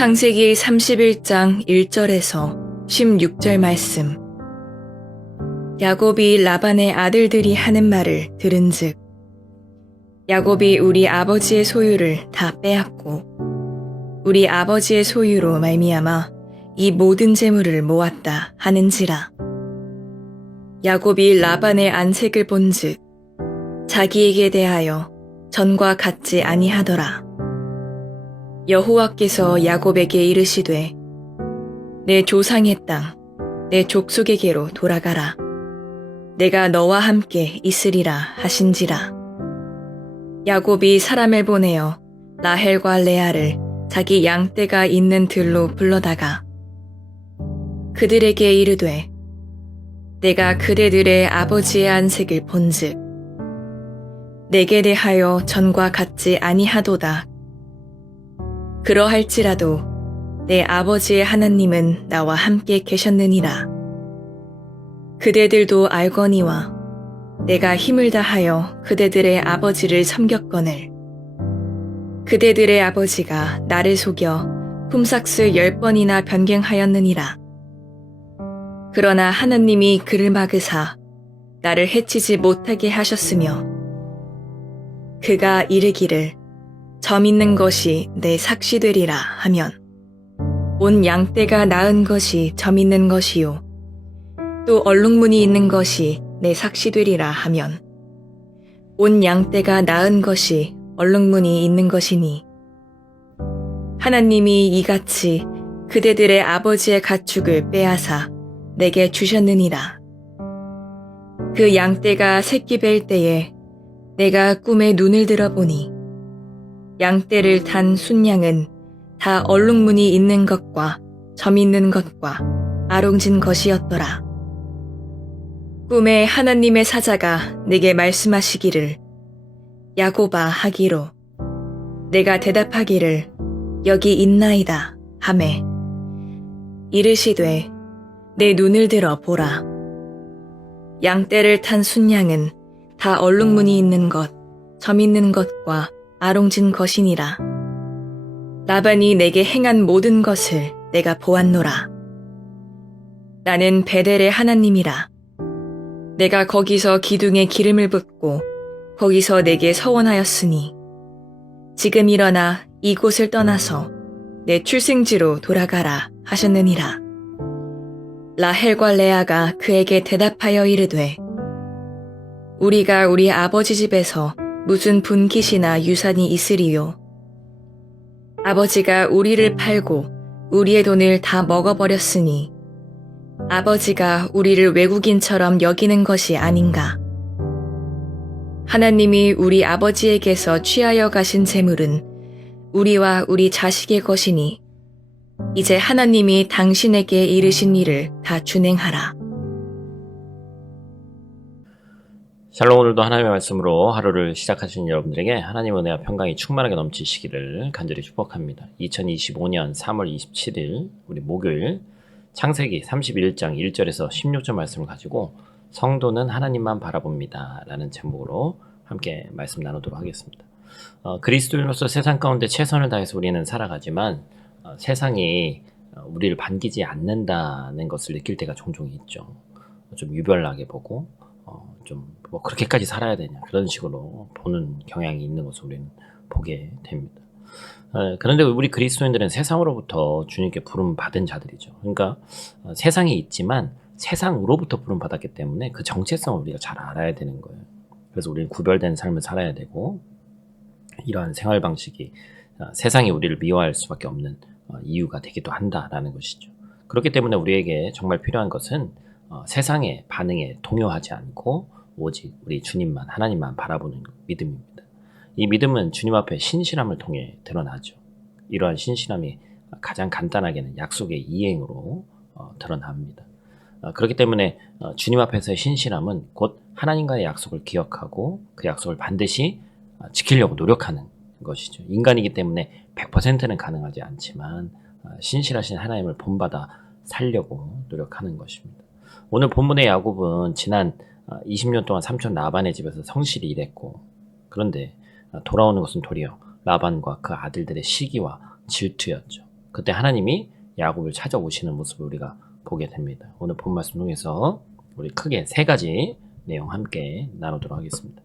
창세기 31장 1절에서 16절 말씀. 야곱이 라반의 아들들이 하는 말을 들은즉 야곱이 우리 아버지의 소유를 다 빼앗고 우리 아버지의 소유로 말미암아 이 모든 재물을 모았다 하는지라. 야곱이 라반의 안색을 본즉 자기에게 대하여 전과 같지 아니하더라. 여호와께서 야곱에게 이르시되 내 조상의 땅 내 족속에게로 돌아가라. 내가 너와 함께 있으리라 하신지라. 야곱이 사람을 보내어 라헬과 레아를 자기 양떼가 있는 들로 불러다가 그들에게 이르되 내가 그대들의 아버지의 안색을 본즉 내게 대하여 전과 같지 아니하도다. 그러할지라도 내 아버지의 하나님은 나와 함께 계셨느니라. 그대들도 알거니와 내가 힘을 다하여 그대들의 아버지를 섬겼거늘 그대들의 아버지가 나를 속여 품삯을 10번이나 변경하였느니라. 그러나 하나님이 그를 막으사 나를 해치지 못하게 하셨으며 그가 이르기를 점 있는 것이 내 삭시되리라 하면 온 양떼가 낳은 것이 점 있는 것이요 또 얼룩무늬 있는 것이 내 삭시되리라 하면 온 양떼가 낳은 것이 얼룩무늬 있는 것이니 하나님이 이같이 그대들의 아버지의 가축을 빼앗아 내게 주셨느니라. 그 양떼가 새끼 뵐 때에 내가 꿈에 눈을 들어보니 양떼를 탄 순양은 다 얼룩무늬 있는 것과 점 있는 것과 아롱진 것이었더라. 꿈에 하나님의 사자가 내게 말씀하시기를 야곱아 하기로 내가 대답하기를 여기 있나이다 하매 이르시되 내 눈을 들어 보라. 양떼를 탄 순양은 다 얼룩무늬 있는 것, 점 있는 것과 아롱진 것이니라. 라반이 내게 행한 모든 것을 내가 보았노라. 나는 베델의 하나님이라. 내가 거기서 기둥에 기름을 붓고 거기서 내게 서원하였으니 지금 일어나 이곳을 떠나서 내 출생지로 돌아가라 하셨느니라. 라헬과 레아가 그에게 대답하여 이르되 우리가 우리 아버지 집에서 무슨 분깃이나 유산이 있으리요. 아버지가 우리를 팔고 우리의 돈을 다 먹어버렸으니 아버지가 우리를 외국인처럼 여기는 것이 아닌가. 하나님이 우리 아버지에게서 취하여 가신 재물은 우리와 우리 자식의 것이니 이제 하나님이 당신에게 이르신 일을 다 준행하라. 샬롬. 오늘도 하나님의 말씀으로 하루를 시작하신 여러분들에게 하나님의 은혜와 평강이 충만하게 넘치시기를 간절히 축복합니다. 2025년 3월 27일 우리 목요일 창세기 31장 1절에서 16절 말씀을 가지고 성도는 하나님만 바라봅니다 라는 제목으로 함께 말씀 나누도록 하겠습니다. 그리스도인으로서 세상 가운데 최선을 다해서 우리는 살아가지만 세상이 우리를 반기지 않는다는 것을 느낄 때가 종종 있죠. 좀 유별나게 보고 좀 뭐 그렇게까지 살아야 되냐 그런 식으로 보는 경향이 있는 것을 우리는 보게 됩니다. 그런데 우리 그리스도인들은 세상으로부터 주님께 부름 받은 자들이죠. 그러니까 세상이 있지만 세상으로부터 부름 받았기 때문에 그 정체성을 우리가 잘 알아야 되는 거예요. 그래서 우리는 구별된 삶을 살아야 되고 이러한 생활 방식이 세상이 우리를 미워할 수밖에 없는 이유가 되기도 한다라는 것이죠. 그렇기 때문에 우리에게 정말 필요한 것은 세상의 반응에 동요하지 않고 오직 우리 주님만 하나님만 바라보는 믿음입니다. 이 믿음은 주님 앞에 신실함을 통해 드러나죠. 이러한 신실함이 가장 간단하게는 약속의 이행으로 드러납니다. 그렇기 때문에 주님 앞에서의 신실함은 곧 하나님과의 약속을 기억하고 그 약속을 반드시 지키려고 노력하는 것이죠. 인간이기 때문에 100%는 가능하지 않지만 신실하신 하나님을 본받아 살려고 노력하는 것입니다. 오늘 본문의 야곱은 지난 20년 동안 삼촌 라반의 집에서 성실히 일했고 그런데 돌아오는 것은 도리어 라반과 그 아들들의 시기와 질투였죠. 그때 하나님이 야곱을 찾아오시는 모습을 우리가 보게 됩니다. 오늘 본 말씀 통해서 우리 크게 세 가지 내용 함께 나누도록 하겠습니다.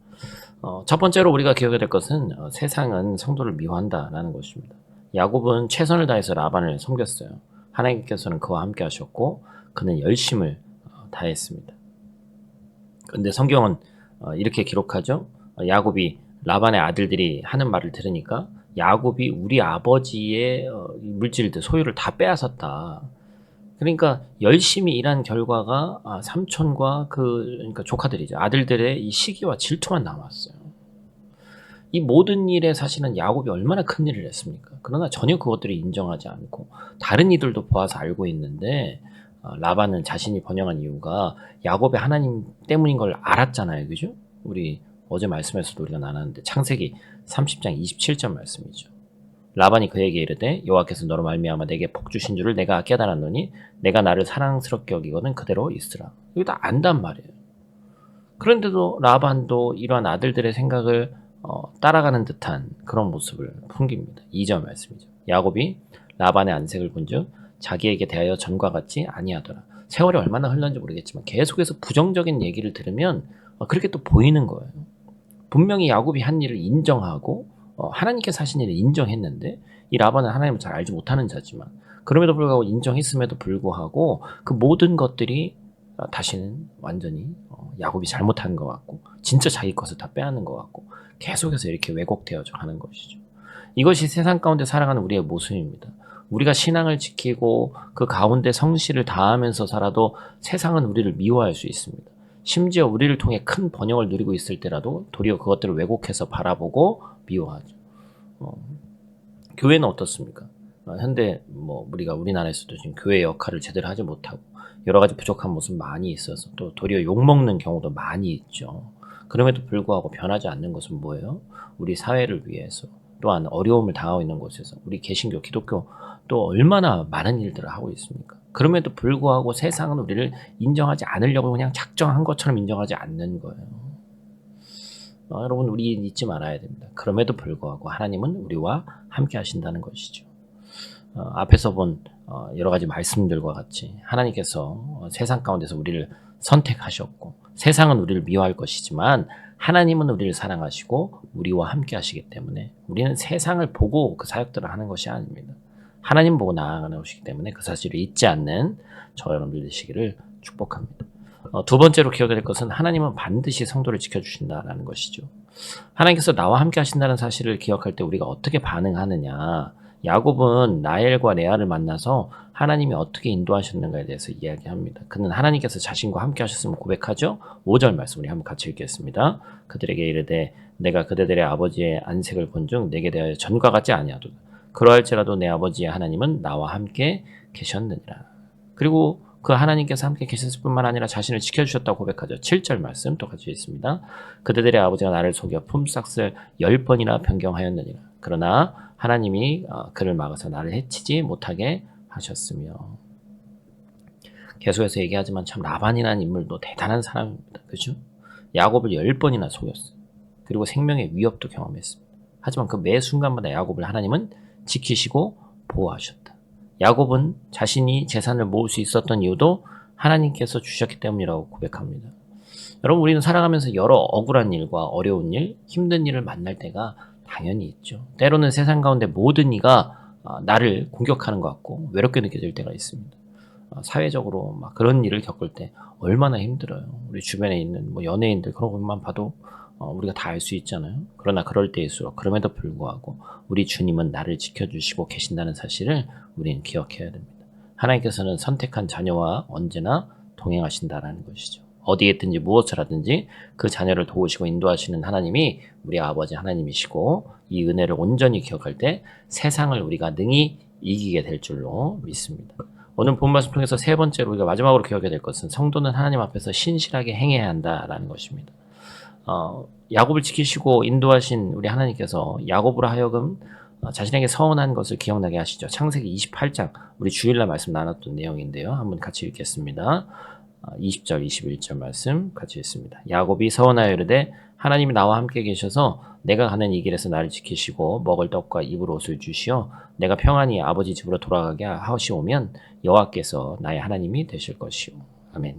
첫 번째로 우리가 기억해야 될 것은 세상은 성도를 미워한다라는 것입니다. 야곱은 최선을 다해서 라반을 섬겼어요. 하나님께서는 그와 함께 하셨고 그는 열심을 다했습니다. 그런데 성경은 이렇게 기록하죠. 야곱이 라반의 아들들이 하는 말을 들으니까 야곱이 우리 아버지의 물질들 소유를 다 빼앗았다. 그러니까 열심히 일한 결과가 삼촌과 그러니까 조카들이죠. 아들들의 이 시기와 질투만 남았어요. 이 모든 일에 사실은 야곱이 얼마나 큰 일을 했습니까? 그러나 전혀 그것들을 인정하지 않고 다른 이들도 보아서 알고 있는데 라반은 자신이 번영한 이유가 야곱의 하나님 때문인 걸 알았잖아요. 그죠? 우리 어제 말씀에서도 우리가 나눴는데 창세기 30장 27절 말씀이죠. 라반이 그에게 이르되 여호와께서 너로 말미암아 내게 복 주신 줄을 내가 깨달았노니 내가 나를 사랑스럽게 여기거든 그대로 있으라. 이거 다 안단 말이에요. 그런데도 라반도 이러한 아들들의 생각을 따라가는 듯한 그런 모습을 풍깁니다. 2절 말씀이죠. 야곱이 라반의 안색을 본즉 자기에게 대하여 전과 같지 아니하더라. 세월이 얼마나 흘렀는지 모르겠지만 계속해서 부정적인 얘기를 들으면 그렇게 또 보이는 거예요. 분명히 야곱이 한 일을 인정하고 하나님께서 하신 일을 인정했는데 이 라반은 하나님을 잘 알지 못하는 자지만 그럼에도 불구하고 인정했음에도 불구하고 그 모든 것들이 다시는 완전히 야곱이 잘못한 것 같고 진짜 자기 것을 다 빼앗는 것 같고 계속해서 이렇게 왜곡되어져 가는 것이죠. 이것이 세상 가운데 살아가는 우리의 모습입니다. 우리가 신앙을 지키고 그 가운데 성실을 다하면서 살아도 세상은 우리를 미워할 수 있습니다. 심지어 우리를 통해 큰 번영을 누리고 있을 때라도 도리어 그것들을 왜곡해서 바라보고 미워하죠. 교회는 어떻습니까? 현대 우리가 우리나라에서도 지금 교회 역할을 제대로 하지 못하고 여러 가지 부족한 모습 많이 있어서 또 도리어 욕먹는 경우도 많이 있죠. 그럼에도 불구하고 변하지 않는 것은 뭐예요? 우리 사회를 위해서 또한 어려움을 당하고 있는 곳에서 우리 개신교, 기독교 또 얼마나 많은 일들을 하고 있습니까? 그럼에도 불구하고 세상은 우리를 인정하지 않으려고 그냥 작정한 것처럼 인정하지 않는 거예요. 여러분 우리 잊지 말아야 됩니다. 그럼에도 불구하고 하나님은 우리와 함께 하신다는 것이죠. 앞에서 본 여러 가지 말씀들과 같이 하나님께서 세상 가운데서 우리를 선택하셨고 세상은 우리를 미워할 것이지만 하나님은 우리를 사랑하시고 우리와 함께 하시기 때문에 우리는 세상을 보고 그 사역들을 하는 것이 아닙니다. 하나님 보고 나아가는 것이기 때문에 그 사실을 잊지 않는 저 여러분들 되시기를 축복합니다. 두 번째로 기억해야 될 것은 하나님은 반드시 성도를 지켜주신다라는 것이죠. 하나님께서 나와 함께 하신다는 사실을 기억할 때 우리가 어떻게 반응하느냐. 야곱은 라헬과 레아를 만나서 하나님이 어떻게 인도하셨는가에 대해서 이야기합니다. 그는 하나님께서 자신과 함께 하셨음을 고백하죠. 5절 말씀 우리 한번 같이 읽겠습니다. 그들에게 이르되 내가 그대들의 아버지의 안색을 본즉 내게 대하여 전과 같지 아니하도다. 그러할지라도 내 아버지의 하나님은 나와 함께 계셨느니라. 그리고 그 하나님께서 함께 계셨을 뿐만 아니라 자신을 지켜주셨다고 고백하죠. 7절 말씀 또 같이 있습니다. 그대들의 아버지가 나를 속여 품삯을 10번이나 변경하였느니라. 그러나 하나님이 그를 막아서 나를 해치지 못하게 하셨으며. 계속해서 얘기하지만 참 라반이라는 인물도 대단한 사람입니다. 그죠? 야곱을 10번이나 속였어요. 그리고 생명의 위협도 경험했습니다. 하지만 그 매 순간마다 야곱을 하나님은 지키시고 보호하셨다. 야곱은 자신이 재산을 모을 수 있었던 이유도 하나님께서 주셨기 때문이라고 고백합니다. 여러분 우리는 살아가면서 여러 억울한 일과 어려운 일, 힘든 일을 만날 때가 당연히 있죠. 때로는 세상 가운데 모든 이가 나를 공격하는 것 같고 외롭게 느껴질 때가 있습니다. 사회적으로 막 그런 일을 겪을 때 얼마나 힘들어요. 우리 주변에 있는 연예인들 그런 것만 봐도 우리가 다 알 수 있잖아요. 그러나 그럴 때일수록 그럼에도 불구하고 우리 주님은 나를 지켜주시고 계신다는 사실을 우리는 기억해야 됩니다. 하나님께서는 선택한 자녀와 언제나 동행하신다라는 것이죠. 어디에 있든지 무엇을 하든지 그 자녀를 도우시고 인도하시는 하나님이 우리 아버지 하나님이시고 이 은혜를 온전히 기억할 때 세상을 우리가 능히 이기게 될 줄로 믿습니다. 오늘 본 말씀 통해서 세 번째로 우리가 마지막으로 기억해야 될 것은 성도는 하나님 앞에서 신실하게 행해야 한다라는 것입니다. 야곱을 지키시고 인도하신 우리 하나님께서 야곱으로 하여금 자신에게 서운한 것을 기억나게 하시죠. 창세기 28장 우리 주일날 말씀 나눴던 내용인데요. 한번 같이 읽겠습니다. 20절 21절 말씀 같이 읽습니다. 야곱이 서운하여 이르되 하나님이 나와 함께 계셔서 내가 가는 이 길에서 나를 지키시고 먹을 떡과 입을 옷을 주시어 내가 평안히 아버지 집으로 돌아가게 하시오면 여호와께서 나의 하나님이 되실 것이요. 아멘.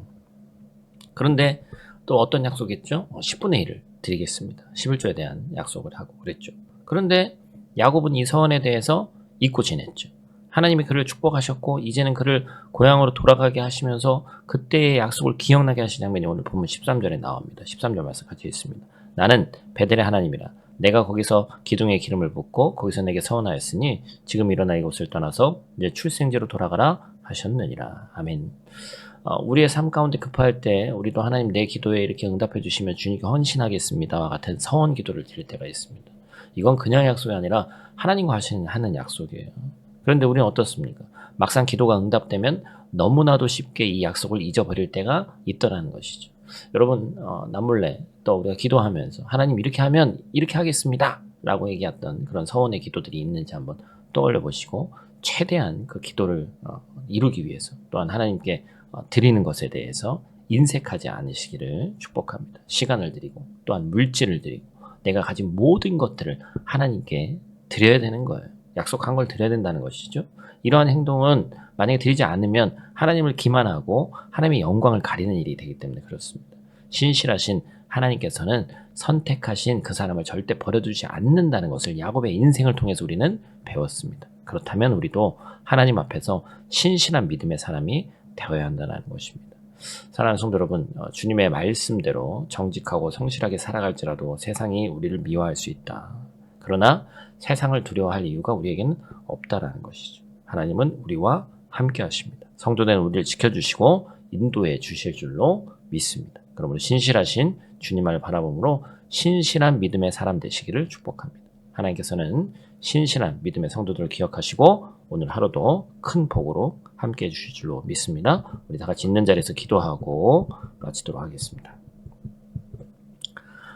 그런데 또 어떤 약속이었죠? 10분의 1을 드리겠습니다. 11조에 대한 약속을 하고 그랬죠. 그런데 야곱은 이 서원에 대해서 잊고 지냈죠. 하나님이 그를 축복하셨고 이제는 그를 고향으로 돌아가게 하시면서 그때의 약속을 기억나게 하신 장면이 오늘 본문 13절에 나옵니다. 13절 말씀 같이 있습니다. 나는 베델의 하나님이라. 내가 거기서 기둥에 기름을 붓고 거기서 내게 서원하였으니 지금 일어나 이곳을 떠나서 이제 출생지로 돌아가라 하셨느니라. 아멘. 우리의 삶 가운데 급할 때 우리도 하나님 내 기도에 이렇게 응답해 주시면 주님께 헌신하겠습니다와 같은 서원 기도를 드릴 때가 있습니다. 이건 그냥 약속이 아니라 하나님과 하는 약속이에요. 그런데 우리는 어떻습니까? 막상 기도가 응답되면 너무나도 쉽게 이 약속을 잊어버릴 때가 있더라는 것이죠. 여러분 남몰래 또 우리가 기도하면서 하나님 이렇게 하면 이렇게 하겠습니다 라고 얘기했던 그런 서원의 기도들이 있는지 한번 떠올려 보시고 최대한 그 기도를 이루기 위해서 또한 하나님께 드리는 것에 대해서 인색하지 않으시기를 축복합니다. 시간을 드리고 또한 물질을 드리고 내가 가진 모든 것들을 하나님께 드려야 되는 거예요. 약속한 걸 드려야 된다는 것이죠. 이러한 행동은 만약에 드리지 않으면 하나님을 기만하고 하나님의 영광을 가리는 일이 되기 때문에 그렇습니다. 신실하신 하나님께서는 선택하신 그 사람을 절대 버려두지 않는다는 것을 야곱의 인생을 통해서 우리는 배웠습니다. 그렇다면 우리도 하나님 앞에서 신실한 믿음의 사람이 되어야 한다는 것입니다. 사랑하는 성도 여러분, 주님의 말씀대로 정직하고 성실하게 살아갈지라도 세상이 우리를 미워할 수 있다. 그러나 세상을 두려워할 이유가 우리에게는 없다라는 것이죠. 하나님은 우리와 함께 하십니다. 성도된 우리를 지켜주시고 인도해 주실 줄로 믿습니다. 그러므로 신실하신 주님을 바라봄으로 신실한 믿음의 사람 되시기를 축복합니다. 하나님께서는 신실한 믿음의 성도들을 기억하시고 오늘 하루도 큰 복으로 함께 해주실 줄로 믿습니다. 우리 다 같이 있는 자리에서 기도하고 마치도록 하겠습니다.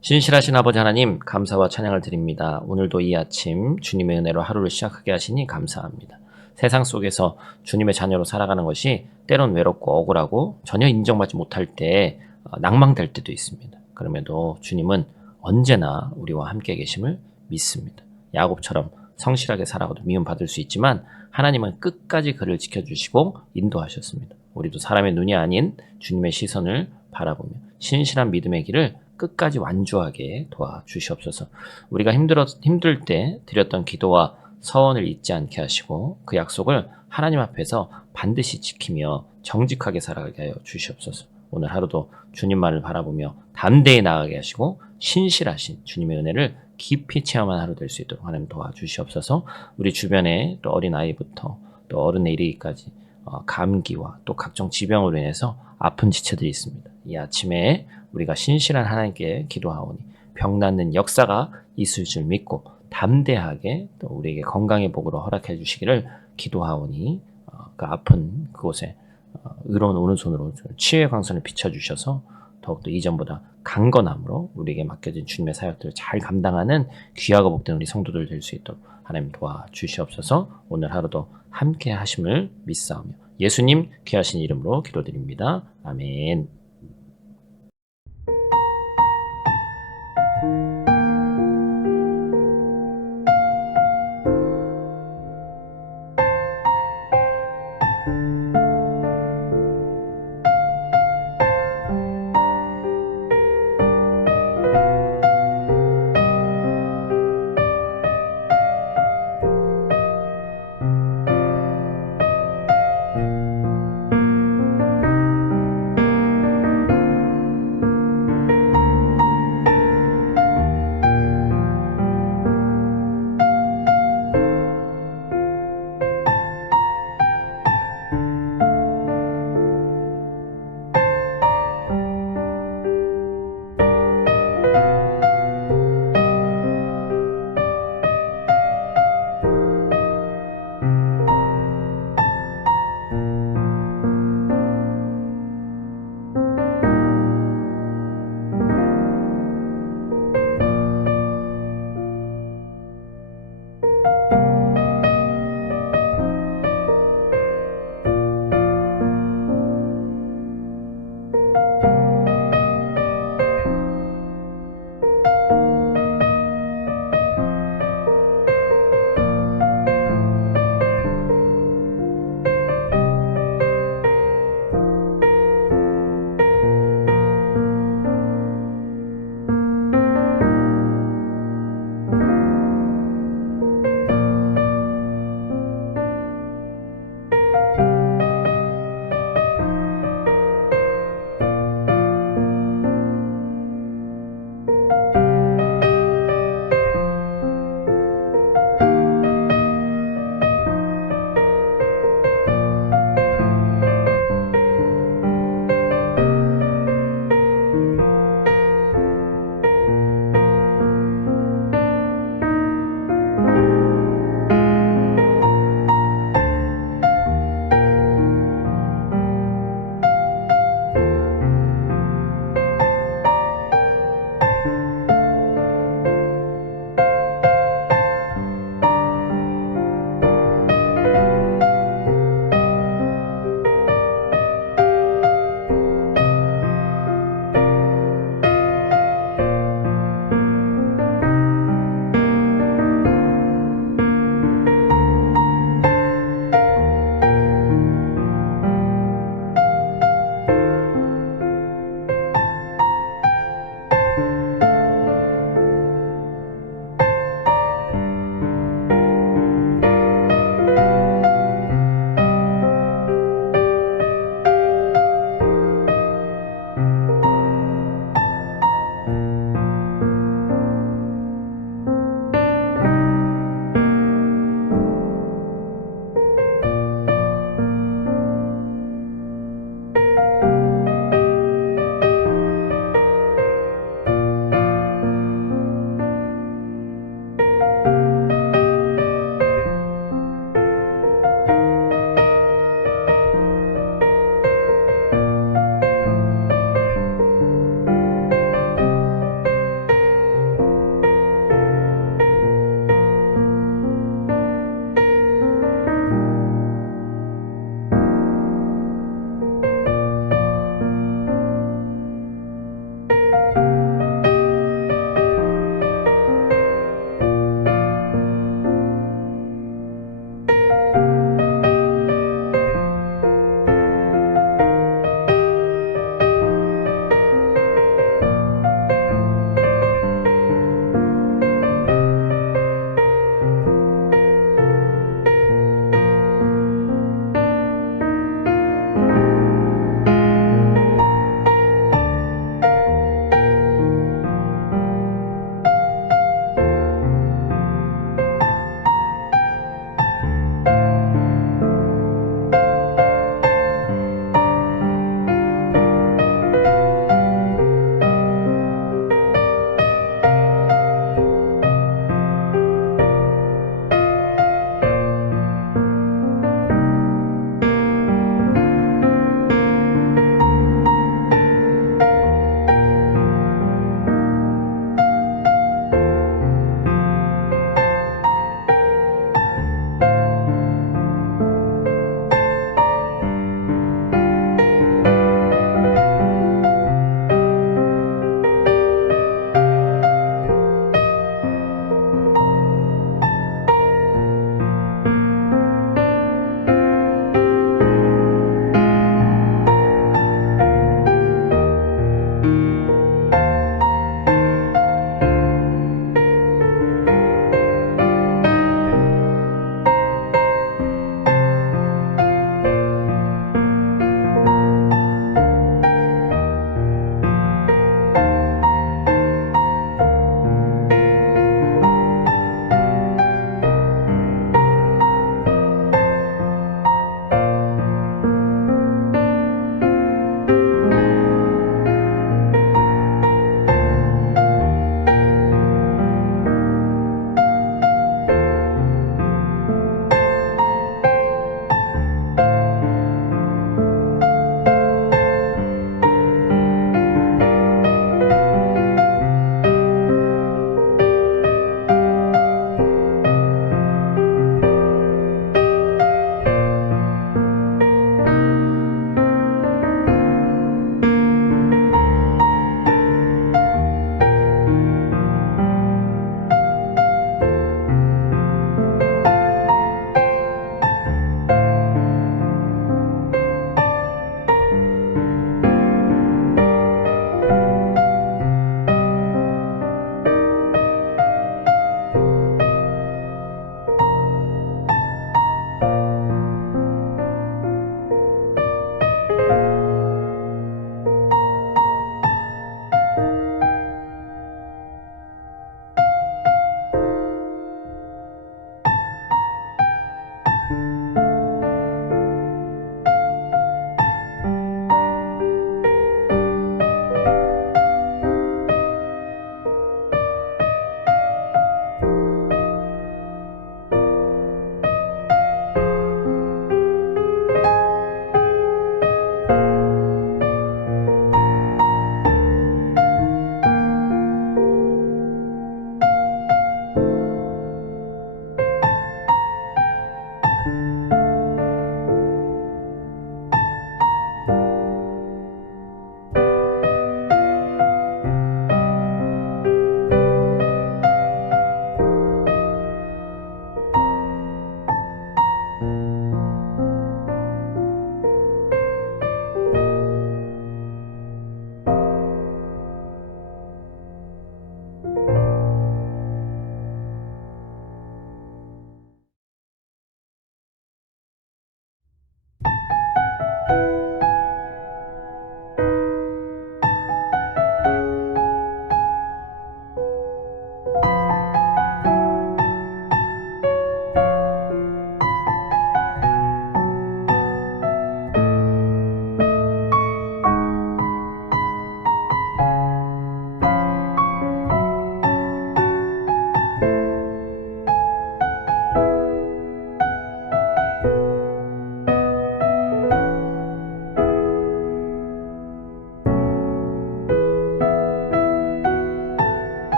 신실하신 아버지 하나님, 감사와 찬양을 드립니다. 오늘도 이 아침 주님의 은혜로 하루를 시작하게 하시니 감사합니다. 세상 속에서 주님의 자녀로 살아가는 것이 때론 외롭고 억울하고 전혀 인정받지 못할 때 낭망될 때도 있습니다. 그럼에도 주님은 언제나 우리와 함께 계심을 믿습니다. 야곱처럼 성실하게 살아가도 미움받을 수 있지만 하나님은 끝까지 그를 지켜주시고 인도하셨습니다. 우리도 사람의 눈이 아닌 주님의 시선을 바라보며 신실한 믿음의 길을 끝까지 완주하게 도와주시옵소서. 우리가 힘들 때 드렸던 기도와 서원을 잊지 않게 하시고 그 약속을 하나님 앞에서 반드시 지키며 정직하게 살아가게 하여 주시옵소서. 오늘 하루도 주님 말을 바라보며 담대히 나아가게 하시고 신실하신 주님의 은혜를 깊이 체험한 하루 될 수 있도록 하나님 도와주시옵소서. 우리 주변에 또 어린아이부터 또 어른에 이르기까지 감기와 또 각종 지병으로 인해서 아픈 지체들이 있습니다. 이 아침에 우리가 신실한 하나님께 기도하오니 병 낫는 역사가 있을 줄 믿고 담대하게 또 우리에게 건강의 복으로 허락해 주시기를 기도하오니 그 아픈 그곳에 의로운 오른손으로 치유의 광선을 비춰주셔서 더욱더 이전보다 강건함으로 우리에게 맡겨진 주님의 사역들을 잘 감당하는 귀하고 복된 우리 성도들 될 수 있도록 하나님 도와주시옵소서. 오늘 하루도 함께 하심을 믿사오며 예수님 귀하신 이름으로 기도드립니다. 아멘.